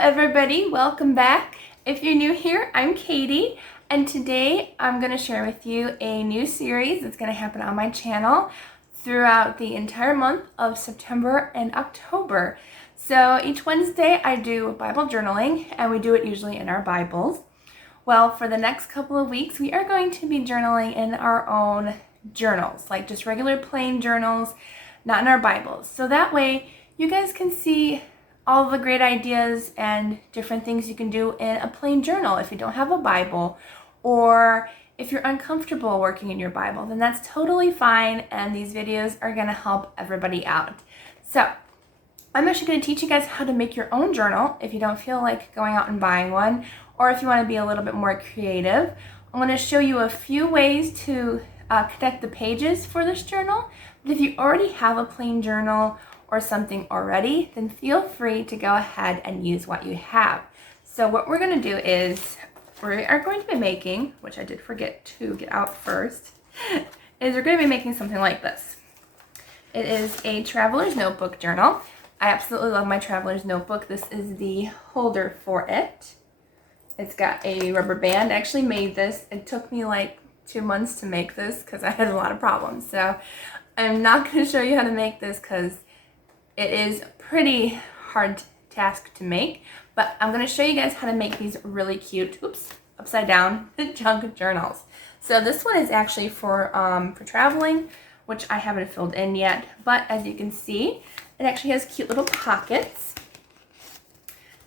everybody, welcome back. If you're new here, I'm Katie, and today I'm going to share with you a new series that's going to happen on my channel throughout the entire month of September and October. So each Wednesday I do Bible journaling, and we do it usually in our Bibles. Well, for the next couple of weeks, we are going to be journaling in our own journals, like just regular plain journals, not in our Bibles. So that way you guys can see all the great ideas and different things you can do in a plain journal if you don't have a Bible, or if you're uncomfortable working in your Bible, then that's totally fine, and these videos are going to help everybody out. So I'm actually going to teach you guys how to make your own journal if you don't feel like going out and buying one, or if you want to be a little bit more creative. I'm going to show you a few ways to connect the pages for this journal. But if you already have a plain journal or something already, then feel free to go ahead and use what you have. So what we're going to do is we are going to be making, which I did forget to get out first, is we're going to be making something like this. It is a traveler's notebook journal. I absolutely love my traveler's notebook. This is the holder for it. It's got a rubber band. I actually made this. It took me like 2 months to make this because I had a lot of problems. So I'm not going to show you how to make this because it is a pretty hard task to make, but I'm going to show you guys how to make these really cute, upside down junk journals. So this one is actually for traveling, which I haven't filled in yet, but as you can see, it actually has cute little pockets.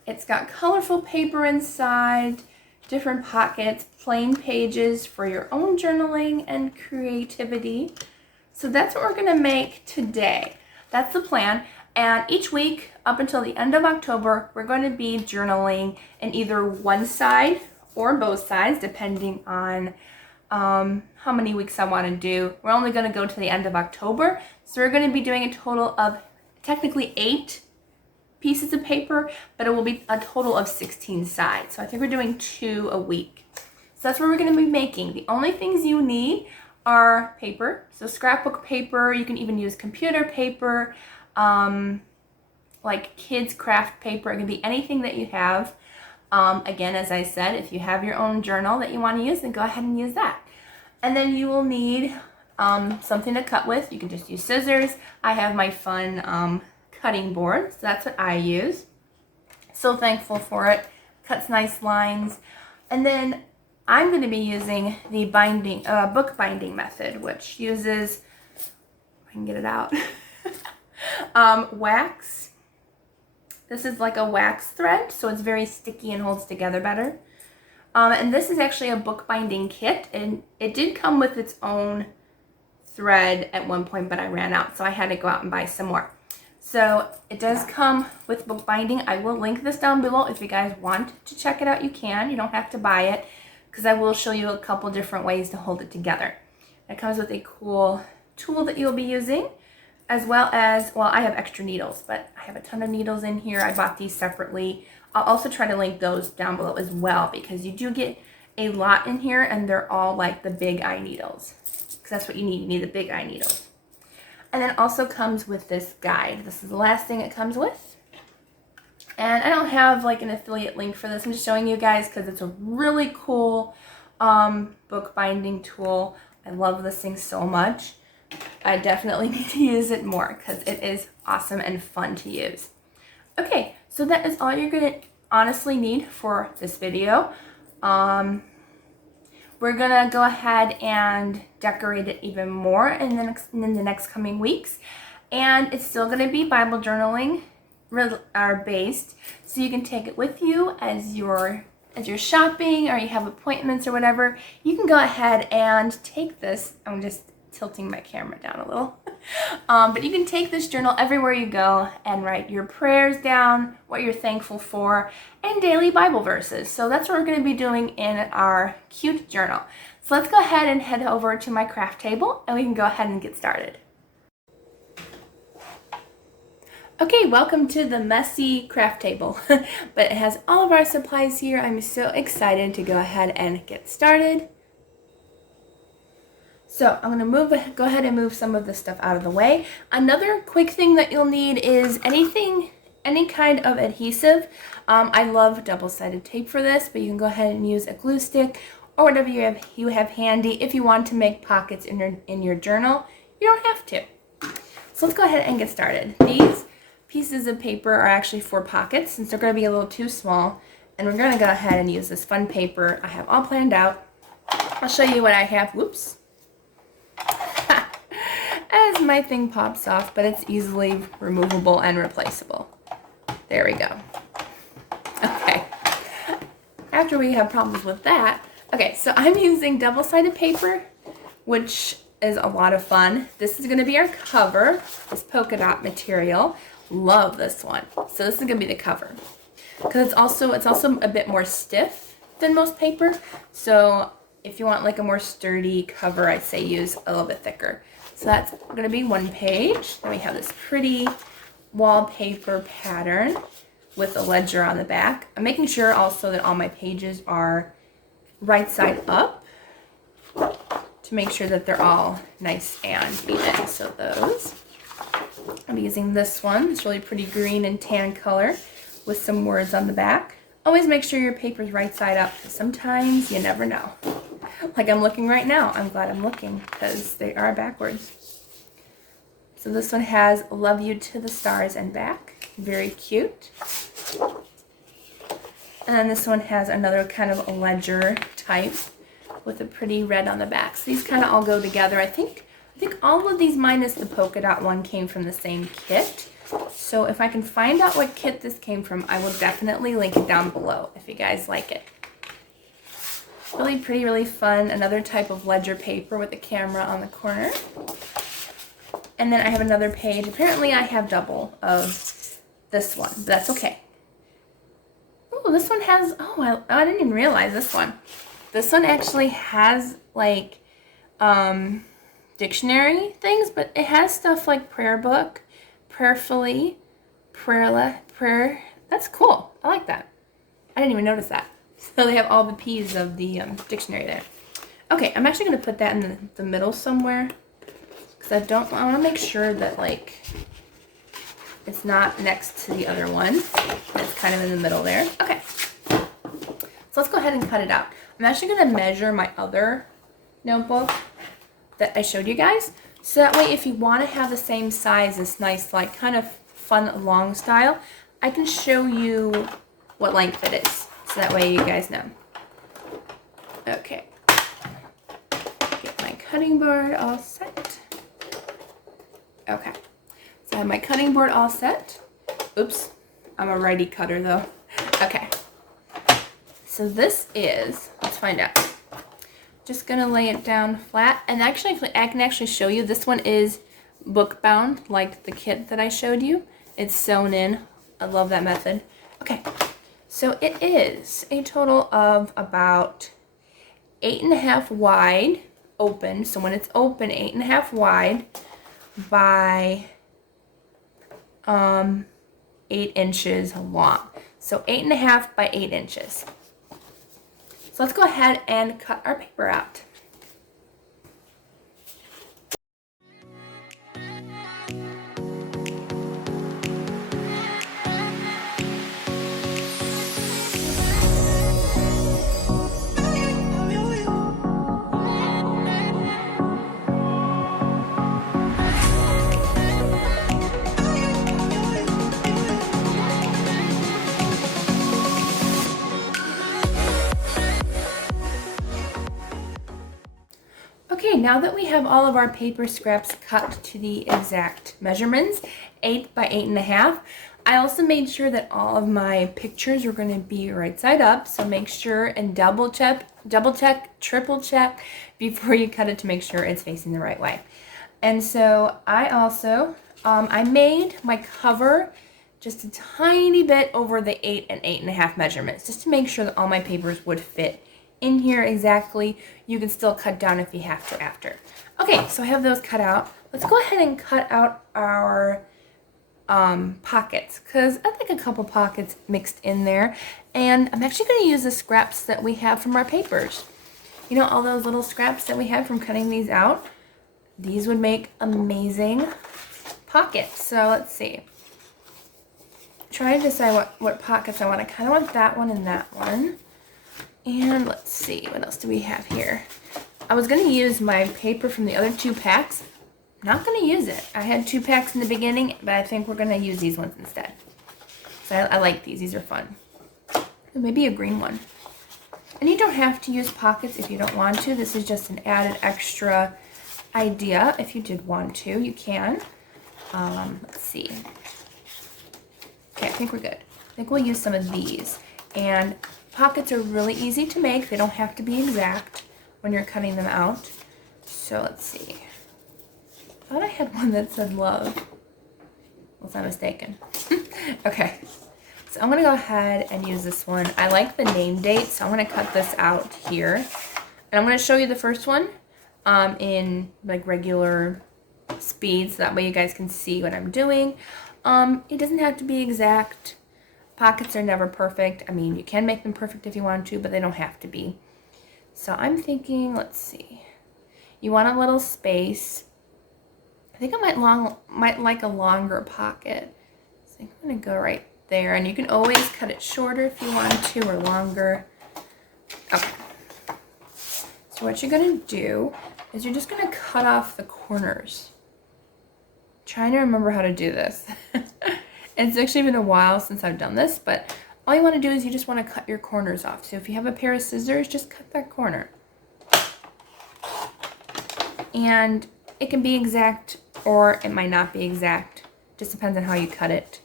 It's got colorful paper inside, different pockets, plain pages for your own journaling and creativity. So that's what we're going to make today. That's the plan. And each week up until the end of October, we're going to be journaling in either one side or both sides, depending on how many weeks I want to do. We're only going to go to the end of October. So we're going to be doing a total of technically 8 pieces of paper, but it will be a total of 16 sides. So I think we're doing 2 a week. So that's what we're going to be making. The only things you need are paper. So scrapbook paper, you can even use computer paper, like kids craft paper. It can be anything that you have. Again, as I said, if you have your own journal that you want to use, then go ahead and use that. And then you will need something to cut with. You can just use scissors. I have my fun cutting board, so that's what I use. So thankful for it. Cuts nice lines. And then I'm going to be using the book binding method, which uses, if I can get it out, wax. This is like a wax thread, so it's very sticky and holds together better. And this is actually a book binding kit, and it did come with its own thread at one point, but I ran out, so I had to go out and buy some more. So it does come with book binding. I will link this down below. If you guys want to check it out, you can. You don't have to buy it, because I will show you a couple different ways to hold it together. It comes with a cool tool that you'll be using, as well as, well, I have extra needles, but I have a ton of needles in here. I bought these separately. I'll also try to link those down below as well, because you do get a lot in here, and they're all like the big eye needles, because that's what you need. You need the big eye needles. And then also comes with this guide. This is the last thing it comes with. And I don't have like an affiliate link for this. I'm just showing you guys because it's a really cool book binding tool. I love this thing so much. I definitely need to use it more because it is awesome and fun to use. Okay, so that is all you're going to honestly need for this video. We're going to go ahead and decorate it even more in the next coming weeks. And it's still going to be Bible journaling based, so you can take it with you as you're shopping or you have appointments or whatever. You can go ahead and take this. I'm just tilting my camera down a little. But you can take this journal everywhere you go and write your prayers down, what you're thankful for, and daily Bible verses. So that's what we're going to be doing in our cute journal. So let's go ahead and head over to my craft table, and we can go ahead and get started. Okay, welcome to the messy craft table, but it has all of our supplies here. I'm so excited to go ahead and get started. So I'm going to go ahead and move some of this stuff out of the way. Another quick thing that you'll need is anything any kind of adhesive. I love double-sided tape for this, but you can go ahead and use a glue stick or whatever you have handy. If you want to make pockets in your journal, you don't have to. So let's go ahead and get started. These pieces of paper are actually for pockets since they're going to be a little too small, and we're going to go ahead and use this fun paper I have all planned out. I'll show you what I have. Whoops. As my thing pops off, but it's easily removable and replaceable. There we go. Okay. After we have problems with that, okay, so I'm using double-sided paper, which is a lot of fun. This is going to be our cover, this polka dot material. Love this one. So this is going to be the cover. Because it's also a bit more stiff than most paper. So if you want like a more sturdy cover, I'd say use a little bit thicker. So that's going to be one page. Then we have this pretty wallpaper pattern with a ledger on the back. I'm making sure also that all my pages are right side up to make sure that they're all nice and even. So those. I'm using this one. It's really pretty green and tan color with some words on the back. Always make sure your paper's right side up because sometimes you never know. Like I'm looking right now. I'm glad I'm looking because they are backwards. So this one has "Love You to the Stars" and back. Very cute. And then this one has another kind of a ledger type with a pretty red on the back. So these kind of all go together. I think all of these minus the polka dot one came from the same kit. So if I can find out what kit this came from, I will definitely link it down below if you guys like it. Really pretty, really fun. Another type of ledger paper with a camera on the corner. And then I have another page. Apparently I have double of this one, but that's okay. Oh, this one has, I didn't even realize this one. This one actually has like dictionary things, but it has stuff like prayer book, prayerfully, prayer. That's cool. I like that. I didn't even notice that. So they have all the P's of the dictionary there. Okay, I'm actually going to put that in the middle somewhere because I want to make sure that like it's not next to the other one. It's kind of in the middle there. Okay, so let's go ahead and cut it out. I'm actually going to measure my other notebook that I showed you guys. So that way if you want to have the same size, this nice like kind of fun long style, I can show you what length it is. So that way you guys know. Okay. Get my cutting board all set. Okay. So I have my cutting board all set. Oops. I'm a righty cutter though. Okay. So this is, let's find out. Just gonna lay it down flat. And actually, I can actually show you. This one is book bound, like the kit that I showed you. It's sewn in. I love that method. Okay. So it is a total of about 8.5 wide open. So when it's open, 8.5 wide by 8 inches long. So 8.5 by 8 inches. So let's go ahead and cut our paper out. Okay, now that we have all of our paper scraps cut to the exact measurements, 8 by 8.5, I also made sure that all of my pictures were going to be right side up, so make sure and double check, triple check before you cut it to make sure it's facing the right way. And so I also, I made my cover just a tiny bit over the 8 and 8.5 measurements, just to make sure that all my papers would fit in here exactly. You can still cut down if you have to after. Okay, so I have those cut out. Let's go ahead and cut out our pockets, because I think a couple pockets mixed in there. And I'm actually going to use the scraps that we have from our papers. You know, all those little scraps that we have from cutting these out? These would make amazing pockets. So let's see. trying to decide what pockets I want. I kind of want that one and that one. And let's see, what else do we have here? I was going to use my paper from the other 2 packs. Not going to use it. I had 2 packs in the beginning, but I think we're going to use these ones instead. So I like these. These are fun. And maybe a green one. And you don't have to use pockets if you don't want to. This is just an added extra idea. If you did want to, you can. Let's see. Okay, I think we're good. I think we'll use some of these. And pockets are really easy to make. They don't have to be exact when you're cutting them out. So let's see. I thought I had one that said love. Was I mistaken? Okay. So I'm going to go ahead and use this one. I like the name date, so I'm going to cut this out here. And I'm going to show you the first one in like regular speed, so that way you guys can see what I'm doing. It doesn't have to be exact. Pockets are never perfect. I mean, you can make them perfect if you want to, but they don't have to be. So I'm thinking, let's see. You want a little space. I think I might like a longer pocket. So I'm going to go right there. And you can always cut it shorter if you want to, or longer. Okay. So what you're going to do is you're just going to cut off the corners. I'm trying to remember how to do this. It's actually been a while since I've done this, but all you want to do is you just want to cut your corners off. So if you have a pair of scissors, just cut that corner. And it can be exact or it might not be exact. Just depends on how you cut it.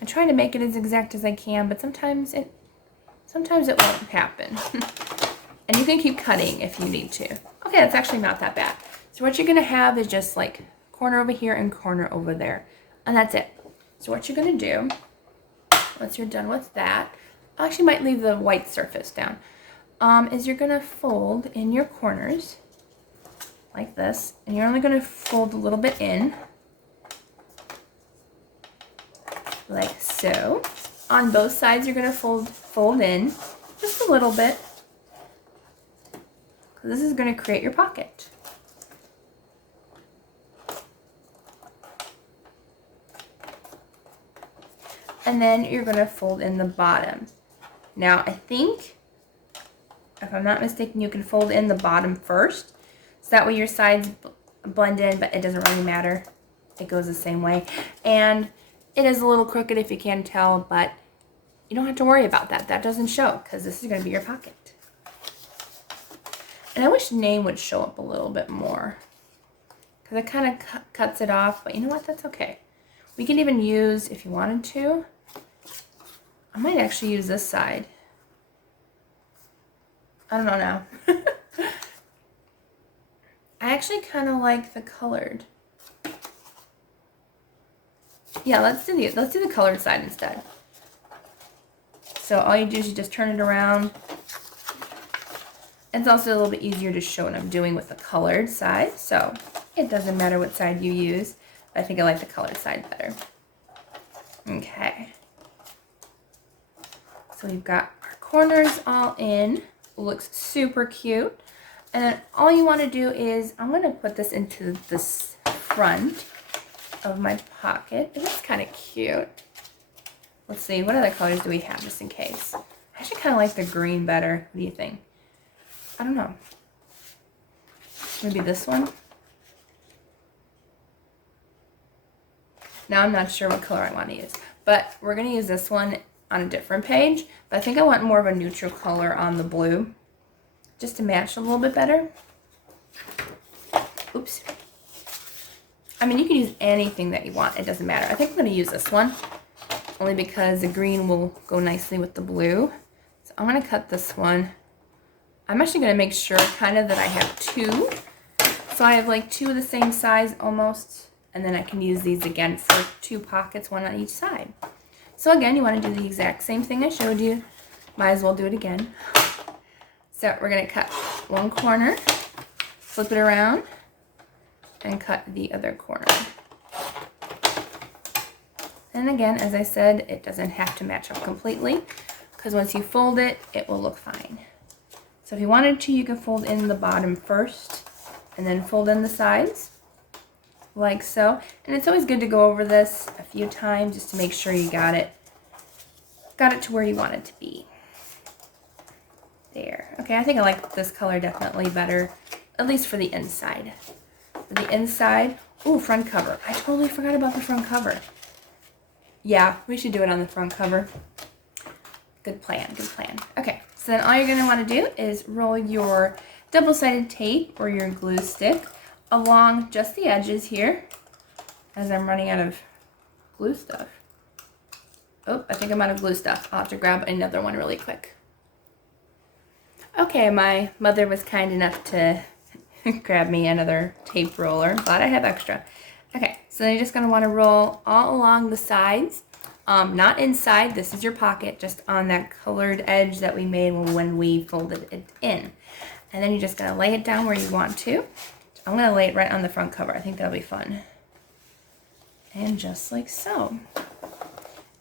I'm trying to make it as exact as I can, but sometimes it won't happen. And you can keep cutting if you need to. Okay, that's actually not that bad. So what you're going to have is just like corner over here and corner over there. And that's it. So what you're going to do, once you're done with that, I actually might leave the white surface down, is you're going to fold in your corners like this. And you're only going to fold a little bit in, like so. On both sides, you're going to fold in just a little bit. This is going to create your pocket. And then you're going to fold in the bottom. Now, I think, if I'm not mistaken, you can fold in the bottom first. So that way your sides blend in, but it doesn't really matter. It goes the same way. And it is a little crooked if you can tell, but you don't have to worry about that. That doesn't show because this is going to be your pocket. And I wish name would show up a little bit more because it kind of cuts it off, but you know what? That's okay. We can even use, if you wanted to, I might actually use this side. I don't know now. I actually kind of like the colored. Yeah, let's do the colored side instead. So all you do is you just turn it around. It's also a little bit easier to show what I'm doing with the colored side, so it doesn't matter what side you use. I think I like the colored side better. Okay. So we've got our corners all in. Looks super cute. And then all you want to do is, I'm going to put this into this front of my pocket. It looks kind of cute. Let's see, what other colors do we have just in case? I actually kind of like the green better. What do you think? I don't know. Maybe this one? Now I'm not sure what color I want to use. But we're going to use this one on a different page. But I think I want more of a neutral color on the blue. Just to match a little bit better. Oops. I mean, you can use anything that you want. It doesn't matter. I think I'm going to use this one. Only because the green will go nicely with the blue. So I'm going to cut this one. I'm actually going to make sure kind of that I have two. So I have like two of the same size almost. And then I can use these again for two pockets, one on each side. So again, you want to do the exact same thing I showed you. Might as well do it again. So we're going to cut one corner, flip it around, and cut the other corner. And again, as I said, it doesn't have to match up completely, because once you fold it, it will look fine. So if you wanted to, you can fold in the bottom first, and then fold in the sides. like so. And it's always good to go over this a few times just to make sure you got it to where you want it to be. There. Okay, I think I like this color definitely better, at least for the inside. For the inside, ooh, front cover. I totally forgot about the front cover. Yeah, we should do it on the front cover. Good plan, good plan. Okay, so then all you're gonna wanna do is roll your double-sided tape or your glue stick along just the edges here, as I'm running out of glue stuff. Oh, I think I'm out of glue stuff. I'll have to grab another one really quick. Okay, my mother was kind enough to grab me another tape roller. Glad I have extra. Okay, so then you're just going to want to roll all along the sides. Not inside, this is your pocket, just on that colored edge that we made when we folded it in. And then you're just going to lay it down where you want to. I'm going to lay it right on the front cover. I think that'll be fun. And just like so.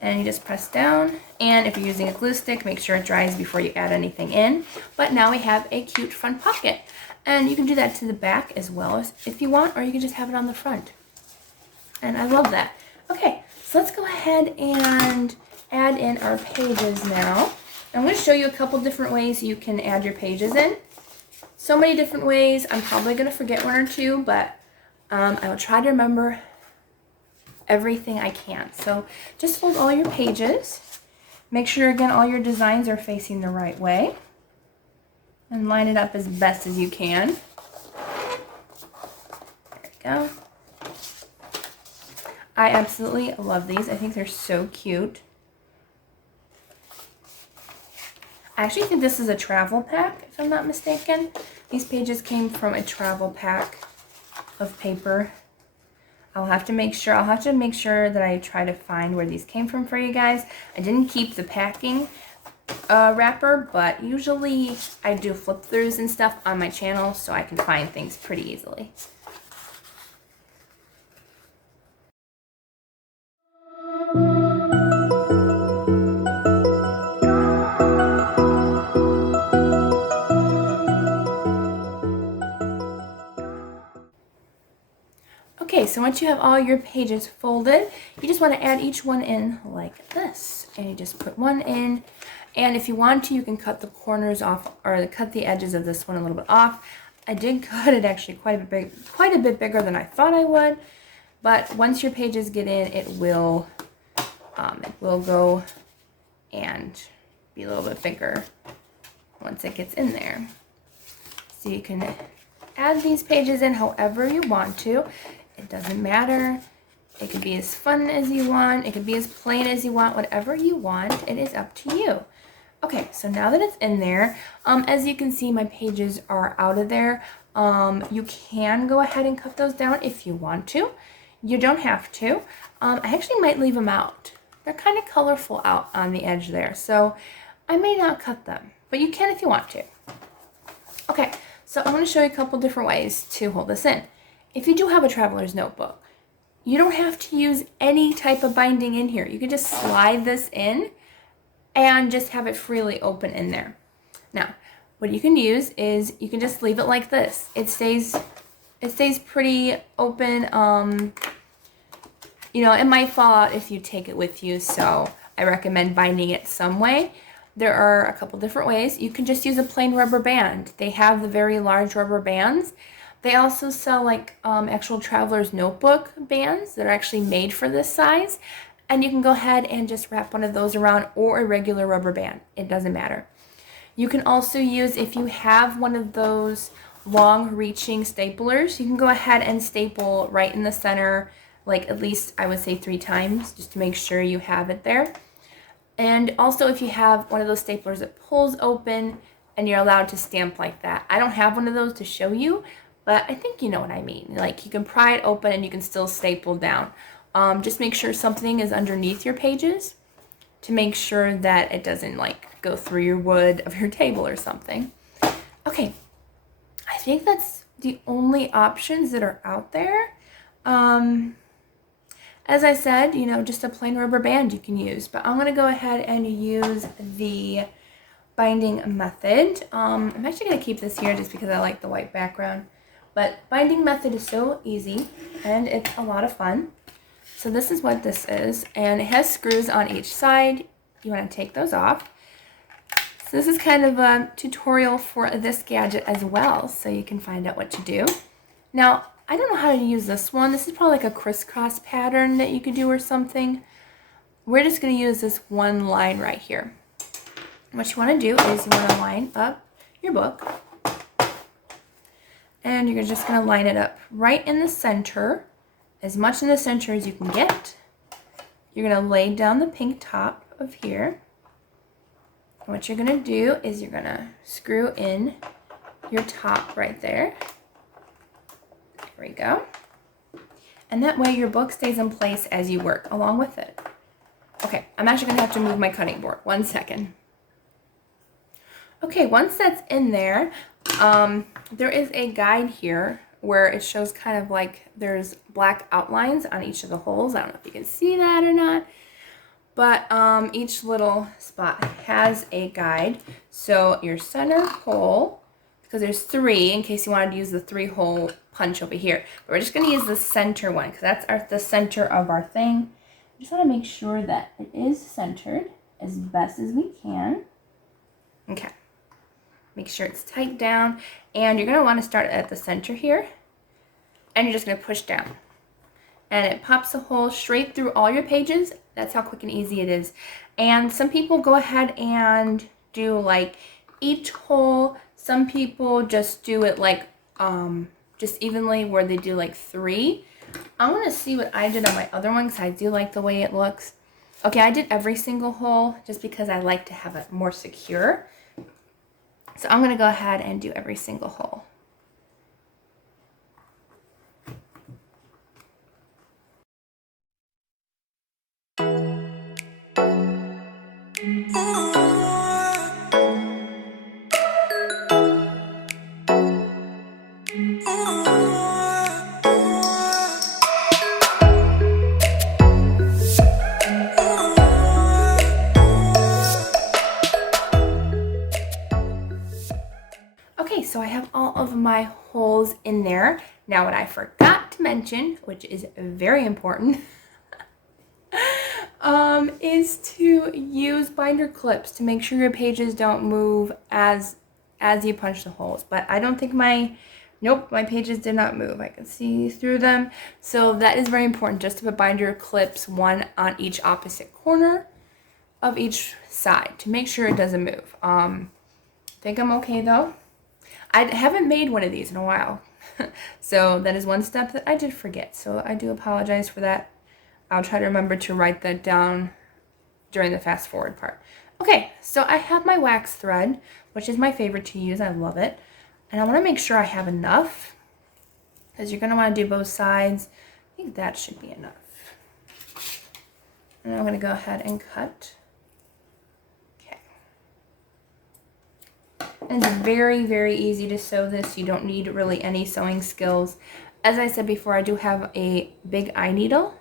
And you just press down, and if you're using a glue stick, make sure it dries before you add anything in. But now we have a cute front pocket. And you can do that to the back as well as if you want, or you can just have it on the front. And I love that. Okay, so let's go ahead and add in our pages now. I'm going to show you a couple different ways you can add your pages in. So many different ways. I'm probably going to forget one or two, but I will try to remember everything I can. So just fold all your pages. Make sure, again, all your designs are facing the right way. And line it up as best as you can. There we go. I absolutely love these. I think they're so cute. I actually think this is a travel pack, if I'm not mistaken. These pages came from a travel pack of paper. I'll have to make sure that I try to find where these came from for you guys. I didn't keep the packing wrapper, but usually I do flip throughs and stuff on my channel, so I can find things pretty easily. Okay, so once you have all your pages folded, you just want to add each one in like this. And you just put one in. And if you want to, you can cut the corners off, or cut the edges of this one a little bit off. I did cut it actually quite a bit bigger than I thought I would. But once your pages get in, it will go and be a little bit bigger once it gets in there. So you can add these pages in however you want to. It doesn't matter. It could be as fun as you want. It could be as plain as you want. Whatever you want, it is up to you. Okay, so now that it's in there, as you can see, my pages are out of there. You can go ahead and cut those down if you want to. You don't have to. I actually might leave them out. They're kind of colorful out on the edge there, so I may not cut them, but you can if you want to. Okay, so I'm going to show you a couple different ways to hold this in. If you do have a traveler's notebook, you don't have to use any type of binding in here. You can just slide this in and just have it freely open in there. Now, what you can use is you can just leave it like this. It stays pretty open. You know, it might fall out if you take it with you, so I recommend binding it some way. There are a couple different ways. You can just use a plain rubber band. They have the very large rubber bands. They also sell like actual traveler's notebook bands that are actually made for this size. And you can go ahead and just wrap one of those around, or a regular rubber band. It doesn't matter. You can also use, if you have one of those long-reaching staplers, you can go ahead and staple right in the center, like at least I would say 3 times, just to make sure you have it there. And also if you have one of those staplers that pulls open and you're allowed to stamp like that. I don't have one of those to show you, but I think you know what I mean. Like you can pry it open and you can still staple down. Just make sure something is underneath your pages to make sure that it doesn't like go through your wood of your table or something. Okay, I think that's the only options that are out there. As I said, you know, just a plain rubber band you can use, but I'm going to go ahead and use the binding method. I'm actually going to keep this here just because I like the white background. But binding method is so easy and it's a lot of fun. So this is what this is, and it has screws on each side. You want to take those off. So this is kind of a tutorial for this gadget as well, so you can find out what to do. Now, I don't know how to use this one. This is probably like a crisscross pattern that you could do or something. We're just going to use this one line right here. What you want to do is you want to line up your book, and you're just going to line it up right in the center, as much in the center as you can get. You're going to lay down the pink top of here. And what you're going to do is you're going to screw in your top right there. There we go. And that way your book stays in place as you work along with it. Okay, I'm actually going to have to move my cutting board. 1 second. Okay, once that's in there, there is a guide here where it shows kind of like there's black outlines on each of the holes. I don't know if you can see that or not, but each little spot has a guide. So your center hole, because there's 3 in case you wanted to use the 3-hole punch over here, but we're just going to use the center one because that's the center of our thing. I just want to make sure that it is centered as best as we can. Okay. Make sure it's tight down, and you're going to want to start at the center here, and you're just going to push down. And it pops a hole straight through all your pages. That's how quick and easy it is. And some people go ahead and do like each hole. Some people just do it like just evenly where they do like 3. I want to see what I did on my other one because I do like the way it looks. Okay, I did every single hole just because I like to have it more secure. So I'm going to go ahead and do every single hole. Okay, so I have all of my holes in there. Now what I forgot to mention, which is very important, is to use binder clips to make sure your pages don't move as you punch the holes. But I don't think my pages did not move. I can see through them. So that is very important, just to put binder clips, one on each opposite corner of each side to make sure it doesn't move. I think I'm okay though. I haven't made one of these in a while. So that is one step that I did forget. So I do apologize for that. I'll try to remember to write that down during the fast forward part. Okay, so I have my wax thread, which is my favorite to use. I love it. And I want to make sure I have enough, because you're going to want to do both sides. I think that should be enough. And I'm going to go ahead and cut. Okay. And it's very, very easy to sew this. You don't need really any sewing skills. As I said before, I do have a big eye needle.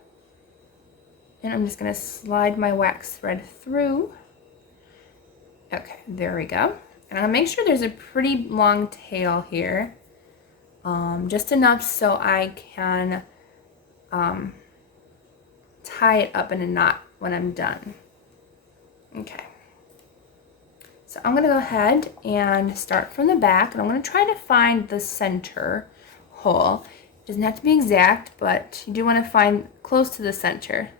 And I'm just going to slide my wax thread through. Okay, there we go. And I'll make sure there's a pretty long tail here. Just enough so I can tie it up in a knot when I'm done. Okay. So I'm going to go ahead and start from the back. And I'm going to try to find the center hole. It doesn't have to be exact, but you do want to find close to the center.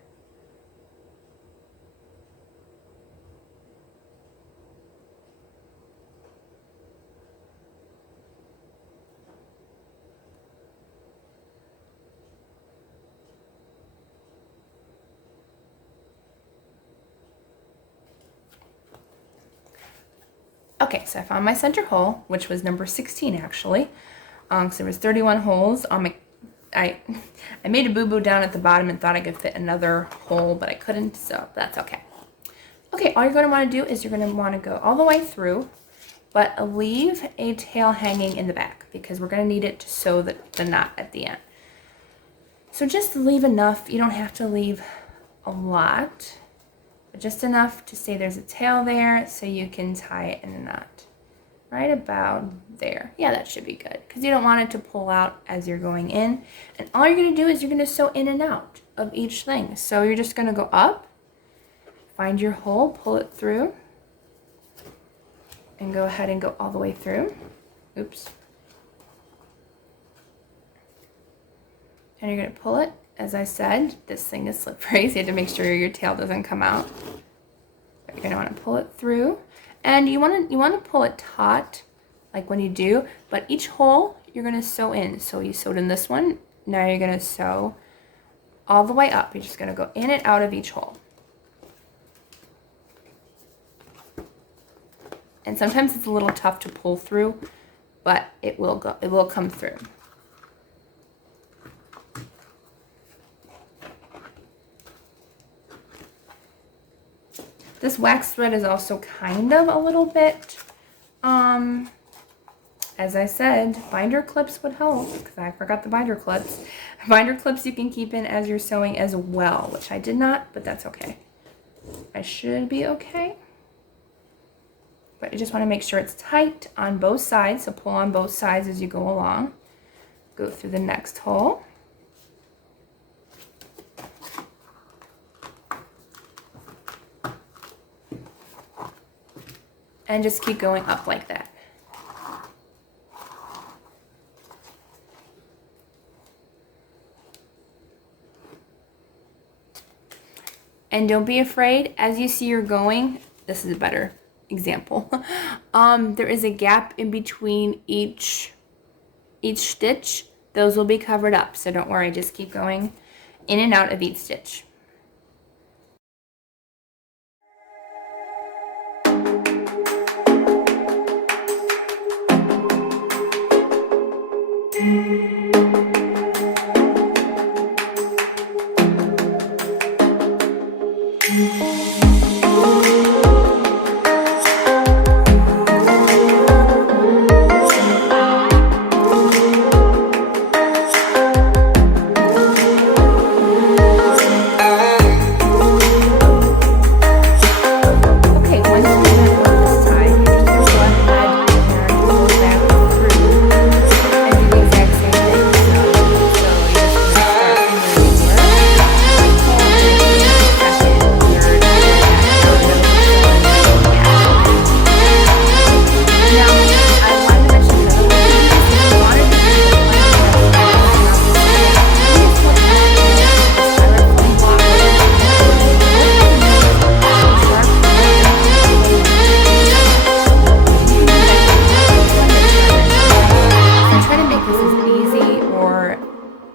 Okay, so I found my center hole, which was number 16 actually. So there was 31 holes on my. I made a boo-boo down at the bottom and thought I could fit another hole, but I couldn't, so that's okay. Okay, all you're going to want to do is you're going to want to go all the way through, but leave a tail hanging in the back because we're going to need it to sew the knot at the end. So just leave enough. You don't have to leave a lot, but just enough to say there's a tail there so you can tie it in a knot. right about there. Yeah, that should be good because you don't want it to pull out as you're going in. And all you're going to do is you're going to sew in and out of each thing. So you're just going to go up, find your hole, pull it through, and go ahead and go all the way through. Oops. And you're going to pull it. As I said, this thing is slippery, so you have to make sure your tail doesn't come out. But you're going to want to pull it through. And you want to pull it taut, like when you do, but each hole you're going to sew in. So you sewed in this one, now you're going to sew all the way up. You're just going to go in and out of each hole. And sometimes it's a little tough to pull through, but it will come through. This wax thread is also kind of a little bit, as I said, binder clips would help because I forgot the binder clips. Binder clips you can keep in as you're sewing as well, which I did not, but that's okay. I should be okay. But you just want to make sure it's tight on both sides, so pull on both sides as you go along. Go through the next hole. And just keep going up like that. And don't be afraid, as you see you're going, this is a better example. There is a gap in between each stitch. Those will be covered up, so don't worry, just keep going in and out of each stitch.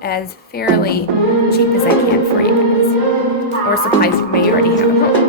As fairly cheap as I can for you guys, or supplies you may already have at home.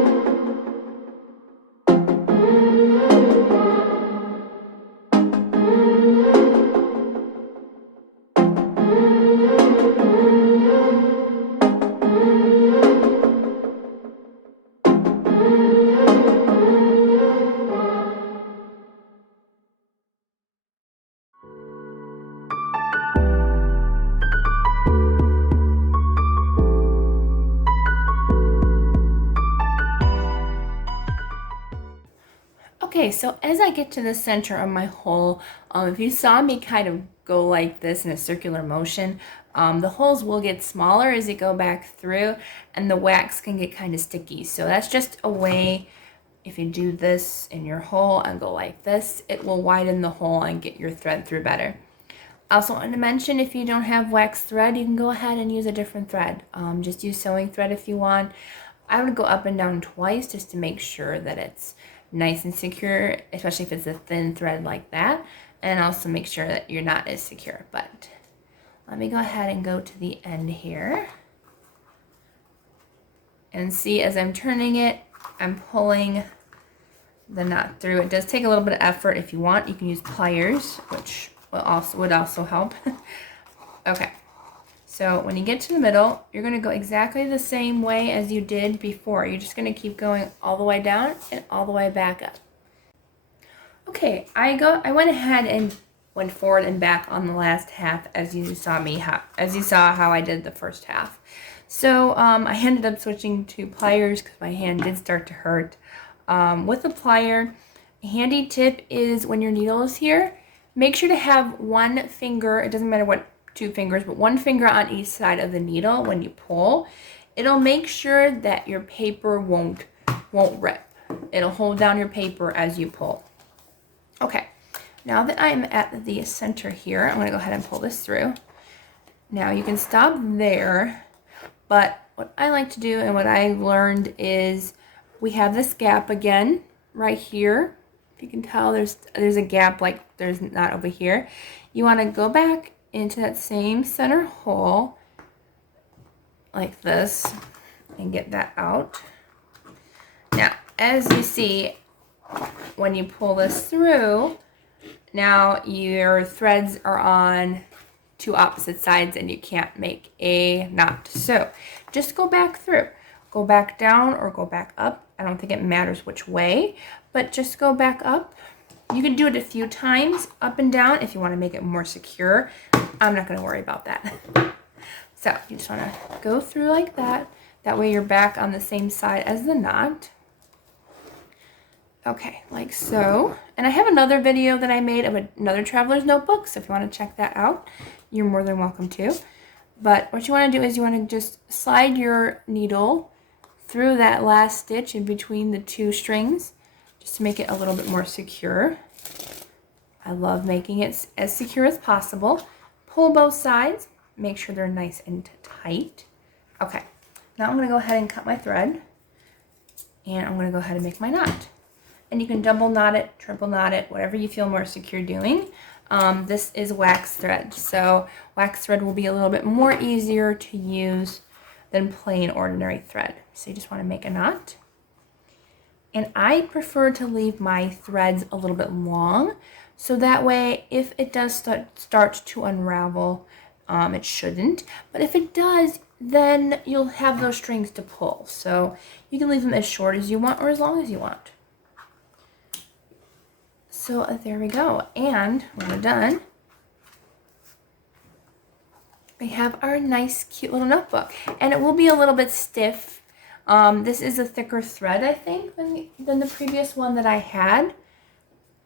Okay, so as I get to the center of my hole, if you saw me kind of go like this in a circular motion, the holes will get smaller as you go back through, and the wax can get kind of sticky. So that's just a way, if you do this in your hole and go like this, it will widen the hole and get your thread through better. I also wanted to mention, if you don't have wax thread, you can go ahead and use a different thread. Just use sewing thread if you want. I would go up and down twice just to make sure that it's nice and secure, especially if it's a thin thread like that, and also make sure that you're not as secure. But let me go ahead and go to the end here and see, as I'm turning it, I'm pulling the knot through. It does take a little bit of effort. If you want, you can use pliers, which would also help. Okay, so when you get to the middle, you're going to go exactly the same way as you did before. You're just going to keep going all the way down and all the way back up. Okay, I went ahead and went forward and back on the last half, as you saw how I did the first half. So I ended up switching to pliers because my hand did start to hurt. With the plier, handy tip is when your needle is here, make sure to have one finger, it doesn't matter what, two fingers, but one finger on each side of the needle when you pull. It'll make sure that your paper won't rip. It'll hold down your paper as you pull. Okay, now that I'm at the center here, I'm gonna go ahead and pull this through. Now you can stop there, but what I like to do and what I learned is we have this gap again right here. If you can tell, there's a gap like there's not over here. You want to go back into that same center hole like this and get that out. Now, as you see, when you pull this through, now your threads are on two opposite sides and you can't make a knot. So just go back through. Go back down or go back up. I don't think it matters which way, but just go back up. You can do it a few times, up and down, if you want to make it more secure. I'm not going to worry about that. So you just want to go through like that. That way you're back on the same side as the knot. Okay, like so. And I have another video that I made of another traveler's notebook, so if you want to check that out, you're more than welcome to. But what you want to do is you want to just slide your needle through that last stitch in between the two strings, just to make it a little bit more secure. I love making it as secure as possible. Pull both sides, make sure they're nice and tight. Okay, now I'm going to go ahead and cut my thread, and I'm going to go ahead and make my knot. And you can double knot it, triple knot it, whatever you feel more secure doing. This is wax thread, so wax thread will be a little bit more easier to use than plain ordinary thread. So you just want to make a knot. And I prefer to leave my threads a little bit long, so that way if it does start to unravel, it shouldn't. But if it does, then you'll have those strings to pull. So you can leave them as short as you want or as long as you want. So there we go. And when we're done, we have our nice, cute little notebook. And it will be a little bit stiff. This is a thicker thread, I think, than the previous one that I had. Let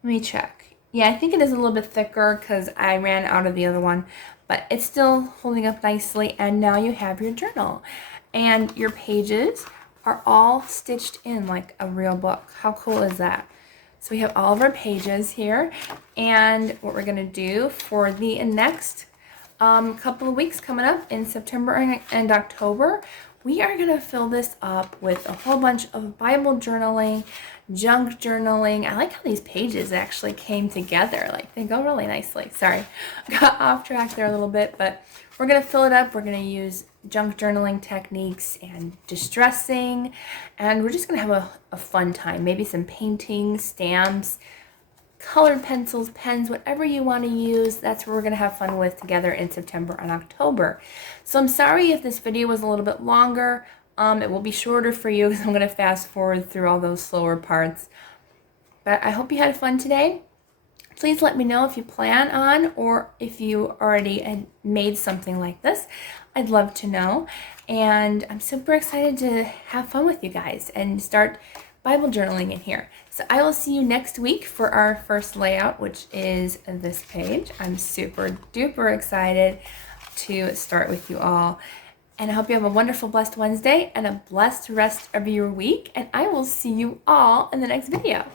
me check. Yeah, I think it is a little bit thicker because I ran out of the other one. But it's still holding up nicely. And now you have your journal. And your pages are all stitched in like a real book. How cool is that? So we have all of our pages here, and what we're going to do for the next couple of weeks coming up in September and October, we are going to fill this up with a whole bunch of Bible journaling, junk journaling. I like how these pages actually came together. Like, they go really nicely. Sorry, got off track there a little bit, but we're going to fill it up. We're going to use junk journaling techniques and distressing, and we're just going to have a fun time. Maybe some painting, stamps, colored pencils, pens, whatever you want to use. That's what we're going to have fun with together in September and October. So I'm sorry if this video was a little bit longer. It will be shorter for you because I'm going to fast forward through all those slower parts. But I hope you had fun today. Please let me know if you plan on or if you already had made something like this. I'd love to know. And I'm super excited to have fun with you guys and start Bible journaling in here. So I will see you next week for our first layout, which is this page. I'm super duper excited to start with you all. And I hope you have a wonderful, blessed Wednesday and a blessed rest of your week. And I will see you all in the next video.